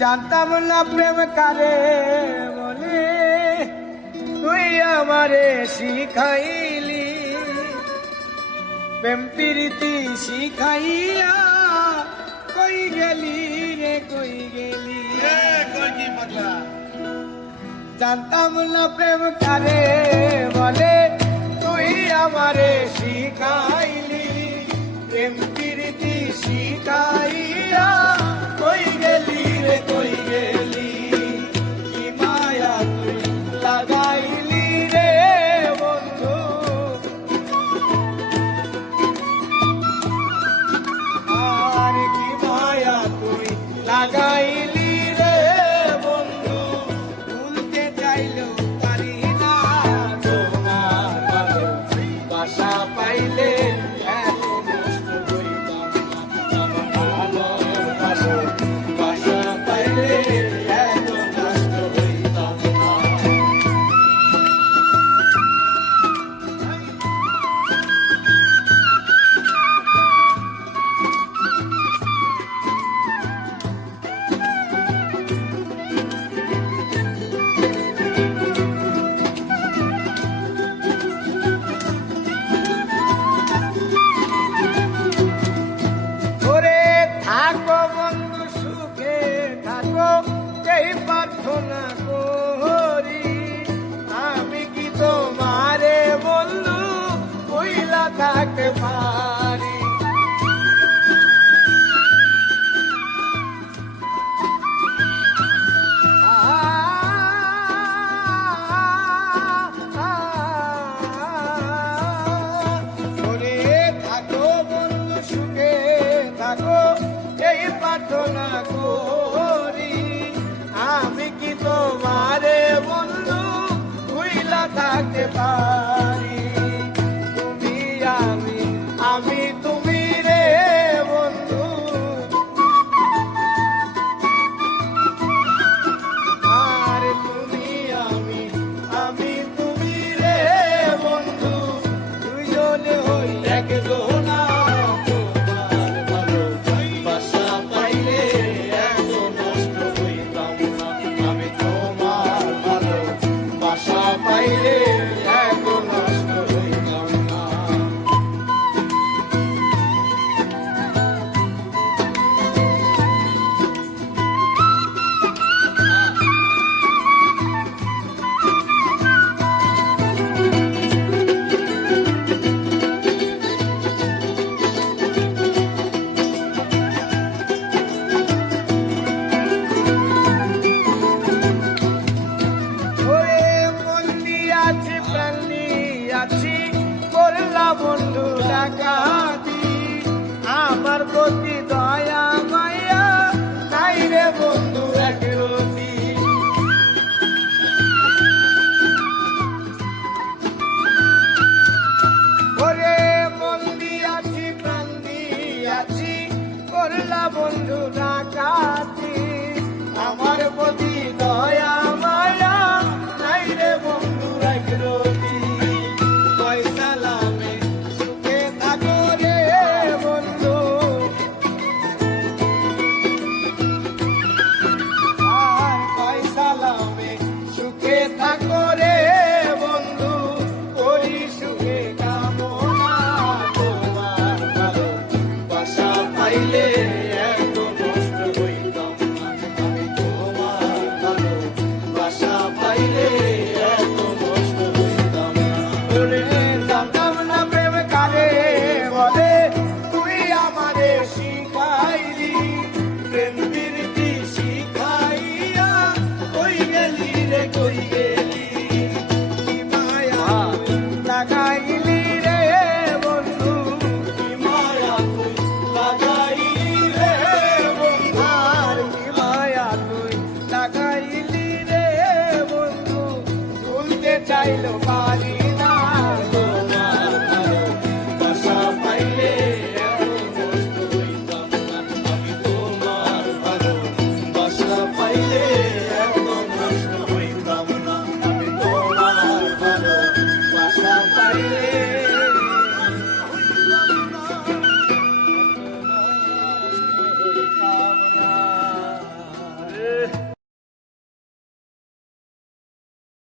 জানতাম না প্রেম কারে বলে, তুই আমারে শিখাইলি প্রেম প্রীতি শিখাইয়া। কই গেলি রে কই গেলি, জানতাম না প্রেম কারে বলে, তুই আমারে শিখাইলি প্রেম প্রীতি শিখাইয়া। কই গেলি রে কই গেলি, কি মায়া তুই লাগাইলি রে বন্ধু। আর কি মায়া তুই লাগাইলি রে বন্ধু, ভুলতে চাইলেও পারি না তোমার বাসা পাইলে। থাকো বন্ধু সুখে থাকো, এই প্রার্থনা করি। আমি কি তোমারে বন্ধু কইলা থাকতে পারি।